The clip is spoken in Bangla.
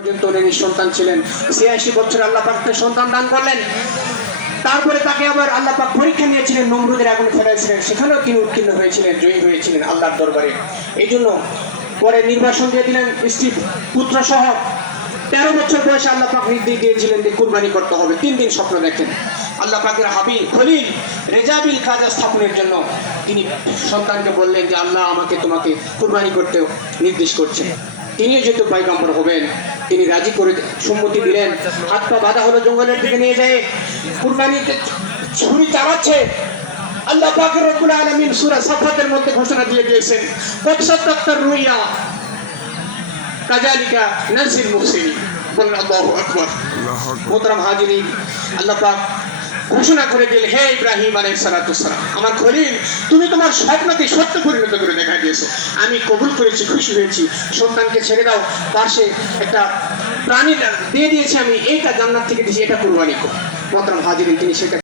পর্যন্ত উনি নিঃসন্তান ছিলেন। ছিয়াশি বছর আল্লাহ পাককে সন্তান দান করলেন। তারপরে তাকে আবার আল্লাহ পাক পরীক্ষা নিয়েছিলেন, নমরুদের আগুনে ফেলেছিলেন সেখানেও তিনি উত্তীর্ণ হয়েছিলেন, জয়ী হয়েছিলেন আল্লাহর দরবারে। এই জন্য পরে নির্বাসন দিয়ে দিলেন স্ত্রী পুত্র সহ তেরো বছর বয়সে আল্লাহ পাক নির্দেশ দিয়েছিলেন যে কুরবানি করতে হবে। তিন দিন স্বপ্ন দেখেন। আল্লাহ পাকের হাবিব, খলিল রেজাবিল কাজা স্থাপনের জন্য তিনি সন্তানকে বললেন যে, আল্লাহ আমাকে তোমাকে কুরবানি করতে নির্দেশ করছেন। তিনিও যেহেতু পাইগম্বর হবেন তিনি রাজি করে সম্মতি দিলেন। হাত পা বাধা হলো জঙ্গলের দিকে নিয়ে যায়। কুরবানিতে ছুরি চালাচ্ছে। আল্লাহ পাকের রব্বুল আলমিন সুরা সাফাতের মধ্যে ঘোষণা দিয়ে দিয়েছেন কবসাত্তার রুইয়া? কাজালিকা নাসির মুহসিনিন। বলেন আল্লাহ আকবার। মোহতরম হাজিরিন আল্লাহ পাক ঘোষণা করে দিল, হে ইব্রাহিম আলাইহিস সালাতু সালাম আমার খলিল, তুমি তোমার স্বপ্নকে সত্য পরিণত করে দেখা দিয়েছ। আমি কবুল করেছি, খুশি হয়েছি। সন্তানকে ছেড়ে দাও, পাশে একটা প্রাণী দিয়ে দিয়েছি আমি, এইটা জান্নাত থেকে দিয়েছি, এটা কুরবানি কর। মোহতারাম হাজিরিন, তিনি সেটা